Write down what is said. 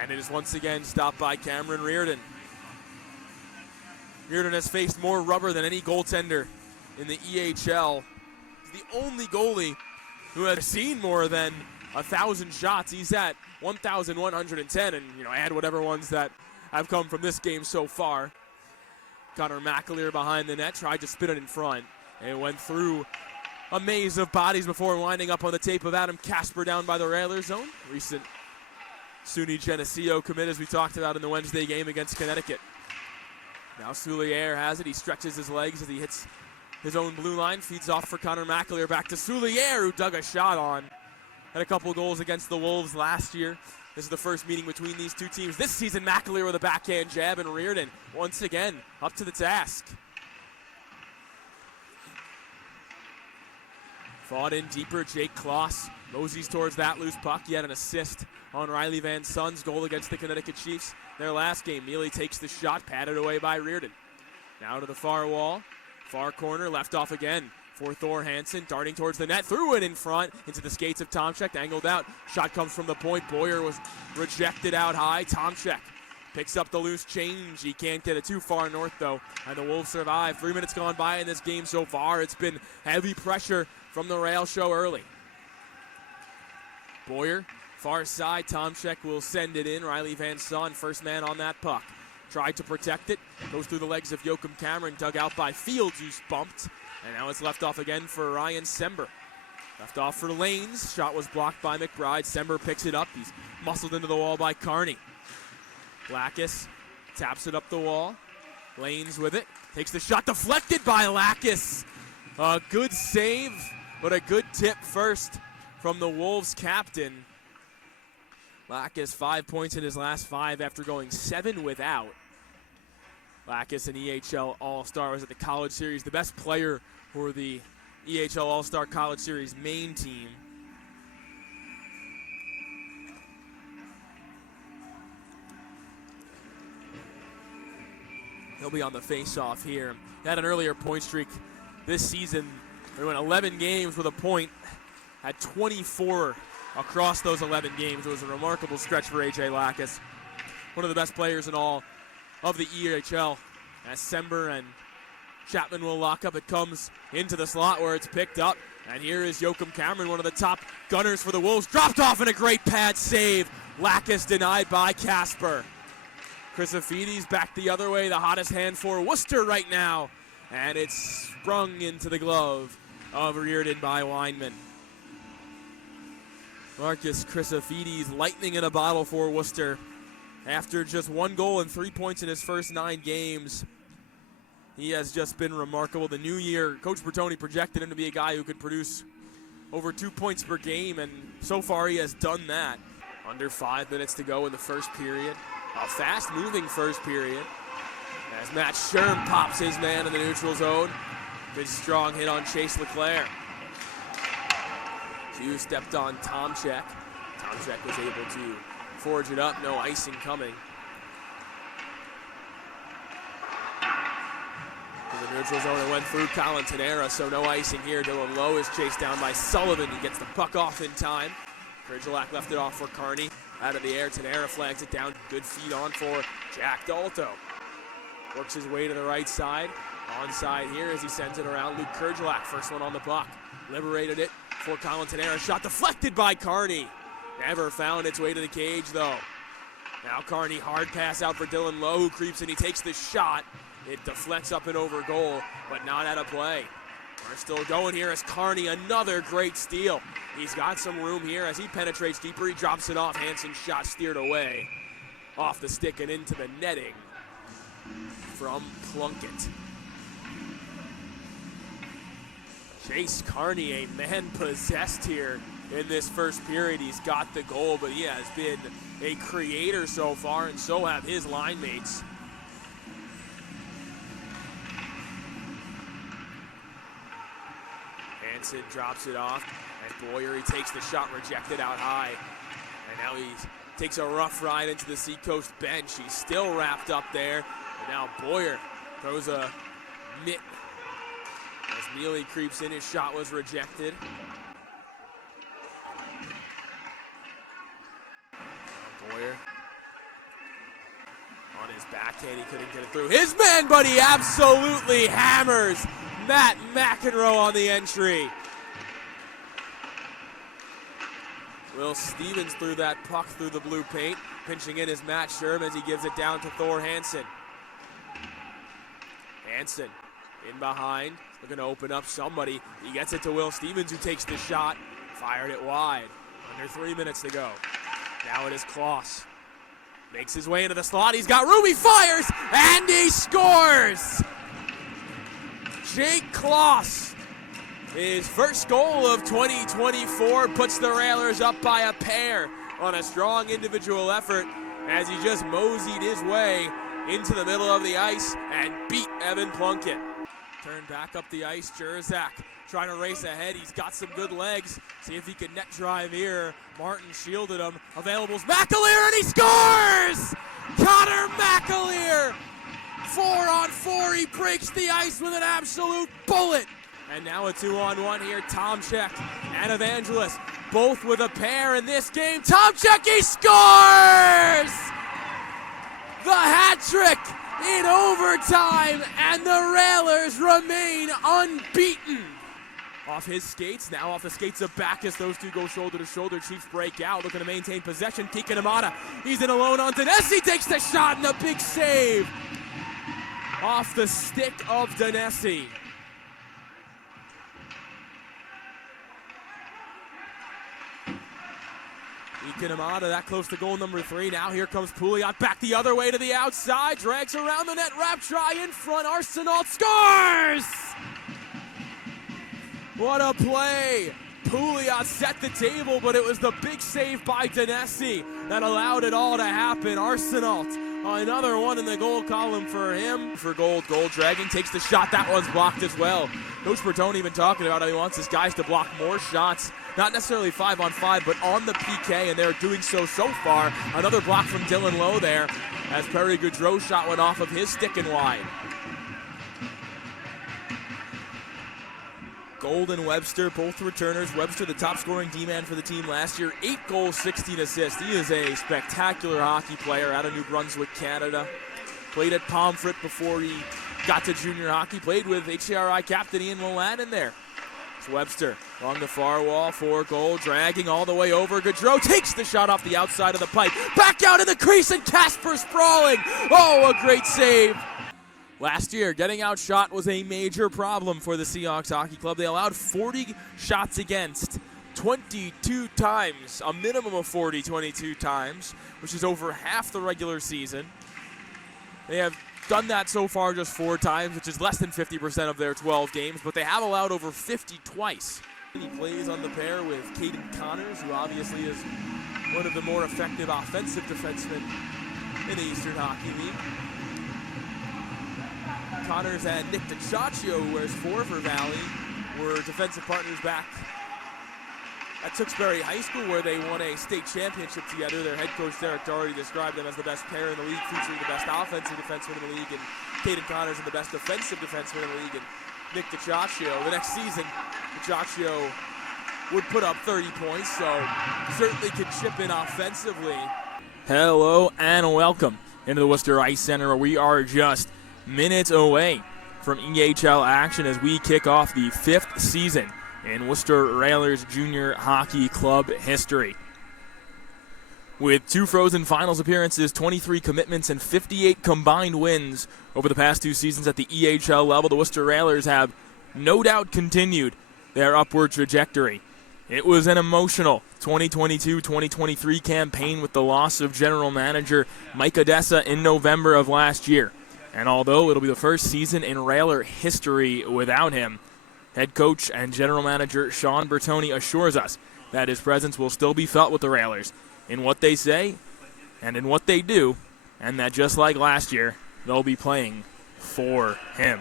And it is once again stopped by Cameron Reardon. Reardon has faced more rubber than any goaltender in the EHL. He's the only goalie who has seen more than 1,000 shots. He's at 1,110, and add whatever ones that have come from this game so far. Connor McAleer behind the net, tried to spin it in front, and went through a maze of bodies before winding up on the tape of Adam Casper down by the railer zone. Recent SUNY Geneseo commit, as we talked about in the Wednesday game against Connecticut. Now Soulier has it. He stretches his legs as he hits his own blue line. Feeds off for Connor McAleer. Back to Soulier, who dug a shot on. Had a couple goals against the Wolves last year. This is the first meeting between these two teams this season. McAleer with a backhand jab, and Reardon once again up to the task. Fought in deeper. Jake Kloss moseys towards that loose puck. He had an assist on Riley Van Sun's goal against the Connecticut Chiefs. Their last game, Mealy takes the shot, patted away by Reardon. Now to the far wall, far corner, left off again for Thor Hansen, darting towards the net, threw it in front, into the skates of Tomczyk, angled out. Shot comes from the point. Boyer was rejected out high. Tomczyk picks up the loose change. He can't get it too far north, though, and the Wolves survive. 3 minutes gone by in this game so far. It's been heavy pressure from the rail show early. Boyer, far side. Tomczyk will send it in. Riley Van Son, first man on that puck. Tried to protect it. Goes through the legs of Joachim Cameron, dug out by Fields, who's bumped. And now it's left off again for Ryan Sember. Left off for Lanes. Shot was blocked by McBride. Sember picks it up. He's muscled into the wall by Carney. Lacus taps it up the wall. Lanes with it. Takes the shot, deflected by Lacus. A good save, but a good tip first from the Wolves captain. Lacus 5 points in his last 5 after going 7 without. Lacus, an EHL All-Star, was at the College Series, the best player for the EHL All-Star College Series main team. He'll be on the face-off here. He had an earlier point streak this season. He went 11 games with a point, had 24 across those 11 games. It was a remarkable stretch for A.J. Lacus. One of the best players in all of the EHL. As Sember and Chapman will lock up, it comes into the slot where it's picked up. And here is Joachim Cameron, one of the top gunners for the Wolves. Dropped off in a great pad save. Lacus denied by Casper. Chrysophides back the other way, the hottest hand for Worcester right now. And it's sprung into the glove of Reardon by Weinman. Marcus Chrysophides, lightning in a bottle for Worcester. After just 1 goal and 3 points in his first 9 games, he has just been remarkable. The new year, Coach Bertoni projected him to be a guy who could produce over 2 points per game, and so far he has done that. Under 5 minutes to go in the first period. A fast-moving first period as Matt Sherm pops his man in the neutral zone. Good strong hit on Chase Leclerc. Hughes stepped on Tomczyk. Tomczyk was able to forge it up, no icing coming. In the neutral zone, it went through Colin Tenera, so no icing here. Dylan Lowe is chased down by Sullivan. He gets the puck off in time. Krejcilak left it off for Carney. Out of the air, Tenera flags it down. Good feed on for Jack Dalto. Works his way to the right side. Onside here as he sends it around. Luke Krejcilak, first one on the puck. Liberated it for Colin Tenera. Shot deflected by Carney. Never found its way to the cage, though. Now Carney, hard pass out for Dylan Lowe, who creeps in. He takes the shot. It deflects up and over goal, but not out of play. We're still going here as Carney, another great steal. He's got some room here as he penetrates deeper. He drops it off. Hansen's shot steered away. Off the stick and into the netting from Plunkett. Chase Carney, a man possessed here in this first period. He's got the goal, but he has been a creator so far, and so have his line mates. Hansen drops it off, and Boyer, he takes the shot, rejected out high. And now he takes a rough ride into the Seacoast bench. He's still wrapped up there. And now Boyer throws a mitt as Mealy creeps in. His shot was rejected. Boyer On his backhand, he couldn't get it through his man, but he absolutely hammers Matt McEnroe on the entry. Will Stevens threw that puck through the blue paint. Pinching in is Matt Sherman as he gives it down to Thor Hansen. Hansen in behind, looking to open up somebody. He gets it to Will Stevens, who takes the shot. Fired it wide. Under 3 minutes to go. Now it is Kloss. Makes his way into the slot. He's got room. He fires, and he scores! Jake Kloss, his first goal of 2024, puts the Railers up by a pair on a strong individual effort as he just moseyed his way into the middle of the ice and beat Evan Plunkett. Turn back up the ice, Jurzak trying to race ahead. He's got some good legs. See if he can net drive here. Martin shielded him. Availables McAleer, and he scores! Connor McAleer, 4-on-4. He breaks the ice with an absolute bullet. And now a 2-on-1 here. Tomczyk and Evangelos, both with a pair in this game. Tomczyk, he scores! The hat trick in overtime, and the Railers remain unbeaten. Off his skates, now off the skates of Backus. Those two go shoulder to shoulder. Chiefs break out, looking to maintain possession. Kike Namada, he's in alone on Danesi, takes the shot, and a big save off the stick of Danesi. Kike Namada that close to goal number 3. Now here comes Pouliot back the other way to the outside. Drags around the net, wrap try in front. Arsenault scores! What a play! Pouliot set the table, but it was the big save by Danesi that allowed it all to happen. Arsenault, another one in the goal column for him. For goal dragging, takes the shot. That one's blocked as well. Coach Bertone even talking about how he wants his guys to block more shots. Not necessarily 5-on-5, but on the PK, and they're doing so far. Another block from Dylan Lowe there as Perry Goudreau's shot went off of his stick and wide. Gold and Webster, both returners. Webster, the top scoring D-man for the team last year. 8 goals, 16 assists. He is a spectacular hockey player out of New Brunswick, Canada. Played at Pomfret before he got to junior hockey. Played with HCRI captain Ian Molan in there. It's Webster along the far wall, 4 goal, dragging all the way over. Goudreau takes the shot off the outside of the pipe. Back out in the crease, and Casper sprawling. Oh, a great save. Last year, getting outshot was a major problem for the Seahawks Hockey Club. They allowed 40 shots against 22 times, a minimum of 40, 22 times, which is over half the regular season. They have done that so far just 4 times, which is less than 50% of their 12 games, but they have allowed over 50 twice. He plays on the pair with Caden Connors, who obviously is one of the more effective offensive defensemen in the Eastern Hockey League. Connors and Nick DiCiaccio, who wears 4 for Valley, were defensive partners back at Tewksbury High School, where they won a state championship together. Their head coach, Derek Doherty, described them as the best pair in the league, featuring the best offensive defenseman in the league, and Caden Connors and the best defensive defenseman in the league, and Nick DiCiaccio. The next season, DiCiaccio would put up 30 points, so certainly could chip in offensively. Hello and welcome into the Worcester Ice Center, where we are just minutes away from EHL action as we kick off the 5th season in Worcester Railers Junior Hockey Club history. With 2 Frozen Finals appearances, 23 commitments, and 58 combined wins over the past 2 seasons at the EHL level, the Worcester Railers have no doubt continued their upward trajectory. It was an emotional 2022-2023 campaign with the loss of general manager Mike Odessa in November of last year. And although it'll be the first season in Railer history without him, head coach and general manager Sean Bertone assures us that his presence will still be felt with the Railers in what they say and in what they do, and that just like last year, they'll be playing for him.